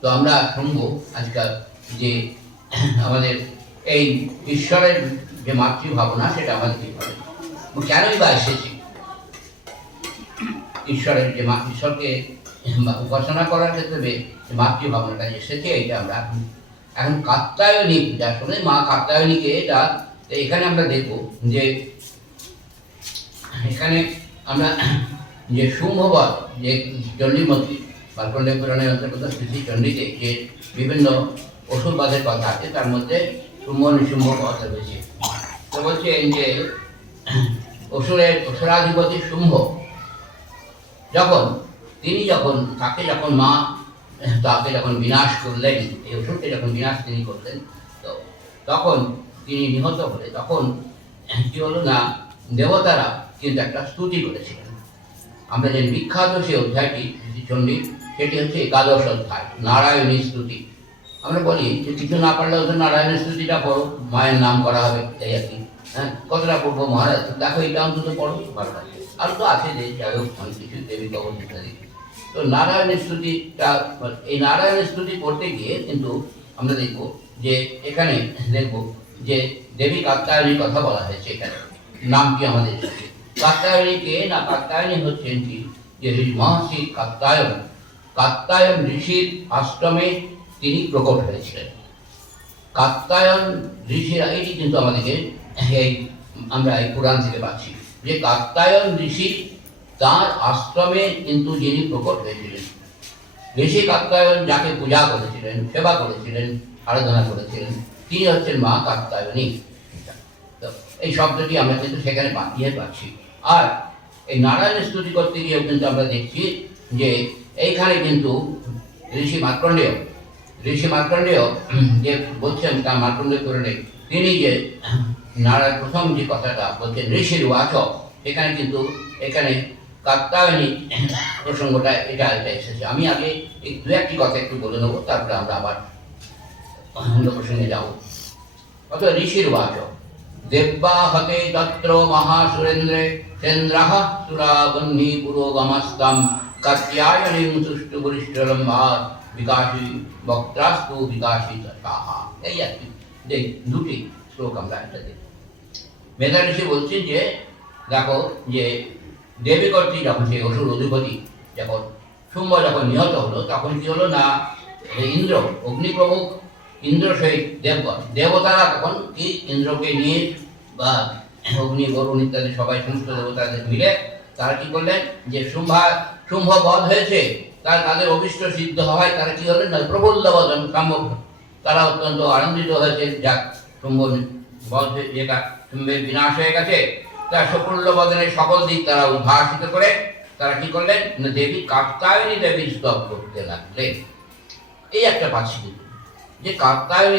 তো আমরা শুনব আজকাল যে আমাদের এই ঈশ্বরের যে মাতৃভাবনা, সেটা আমাদের কি হবে কেনই বা এসেছি? ঈশ্বরের যে ঈশ্বরকে উপাসনা করার ক্ষেত্রে যে মাতৃভাবনাটা এসেছে, এটা আমরা এখন এখন পূজা আসলে মা কাত্তায়নীকে এটা এখানে আমরা দেখব যে এখানে আমরা যে শুম্ভবধ যে চণ্ডীমতী মার্কণ্ডে পুরাণের অন্তর্গত শ্রী চণ্ডীতে যে বিভিন্ন অসুরবাদের কথা আছে, তার মধ্যে শুম্ভ নিশুম্ভ কথা রয়েছে তো বলছেন যে অসুরের অসুরাধিপতি শুম্ভ যখন, তিনি যখন, তাকে যখন মা, তাকে যখন বিনাশ করলেন, এই অসুরকে যখন বিনাশ তিনি করলেন, তো তখন তিনি নিহত হলে, তখন কি হলো না, দেবতারা কিন্তু একটা স্তুতি করেছিলেন। আমরা যে বিখ্যাত সেই অধ্যায়টি চণ্ডী সেটি হচ্ছে একাদশ অধ্যায়, নারায়ণী স্তুতি। আমরা বলি যে কিছু না পারলেও তো নারায়ণের স্তুতিটা পড়ো, মায়ের নাম করা হবে, এই আর কি। হ্যাঁ কতটা পড়ব মহারাজ? দেখো এটা অন্তত পড়ো ভালো লাগে আর তো আছে যে, যাই হোক, অনেক কিছু দেবী কবর ইত্যাদি। তো নারায়ণের স্তুতিটা, এই নারায়ণের স্তুতি পড়তে গিয়ে কিন্তু আমরা দেখব যে, এখানে দেখব যে দেবী কাত্তায়নীর কথা বলা হয়েছে এখানে। নাম কি আমাদের? কাত্তায়নী কে না কাত্তায়নী হচ্ছেন কি? যে মহর্ষি কাত্তায়ন কাত্তায়ন ঋষির আশ্রমে তিনি প্রকট হয়েছিলেন। কাত্তায়ন ঋষির এটি কিন্তু আমাদেরকে এই, আমরা এই পুরাণ থেকে পাচ্ছি যে কাত্তায়ন ঋষি তার আশ্রমে কিন্তু যিনি প্রকট হয়েছিলেন। ঋষি কাত্তায়ন যাকে পূজা করেছিলেন, সেবা করেছিলেন, আরাধনা করেছিলেন, তিনি হচ্ছেন মা কাত্তায়নী। এই শব্দটি আমরা কিন্তু সেখানে পাঠিয়ে পাচ্ছি। আর এই নারায়ণ স্তুতি করতে গিয়েও কিন্তু আমরা দেখছি যে এইখানে কিন্তু ঋষি মার্কণ্ডেয় ঋষি মার্কণ্ডেয় যে বলছেন তার মার্কণ্ডেয় পুরাণে তিনি যে নারায়ণ প্রথম যে কথাটা বলছেন, ঋষির ওয়াচ সেখানে কিন্তু এখানে কাত্তায়নী প্রসঙ্গটা এটা এটা এসেছে। আমি আগে এই দু একটি কথা একটু বলে নেব, তারপরে আমরা আবার অন্য প্রসঙ্গে যাব। অত ঋষির ওয়াচ দেব্যা হতে তত্র মহাসুরেন্দ্রে সেন্দ্রः সুরাবহ্নি পুরোগমস্তম কাত্যায়নী সুষ্ঠু বরিষ্ঠলম্বা বিকাশী বিকাশী এই আর কি। দুটি শ্লোক আমরা দেখি। মেধা ঋষি বলছেন যে, দেখো যে দেবী কর্তৃক যখন সেই অসুর অধিপতি যখন যখন নিহত হলো, তখন কি হলো না ইন্দ্র অগ্নিপ্রমুখ ইন্দ্র সহিত দেবগণ দেবতারা তখন কি ইন্দ্রকে নিয়ে বা অগ্নি বরুণ ইত্যাদি সবাই সমস্ত দেবতাদের মিলে তারা কি করলেন? যে শুম্ভা, শুম্ভ বধ হয়েছে, তার তাদের অভিষ্ট সিদ্ধ হওয়ায় তারা কি হলেন না প্রফুল্ল বদন কাম্য তারা অত্যন্ত আনন্দিত হয়েছে। যাক, শুম্ভ বধ যেটা শুম্ভের বিনাশ হয়ে গেছে, তার প্রফুল্ল বদনের সকল দিক তারা উদ্ভাসিত করে, তারা কি করলেন? না, দেবী কাত্তায়নী দেবীর স্তব করতে লাগলেন। এই একটা পাচ্ছি যে কাত্তায়নী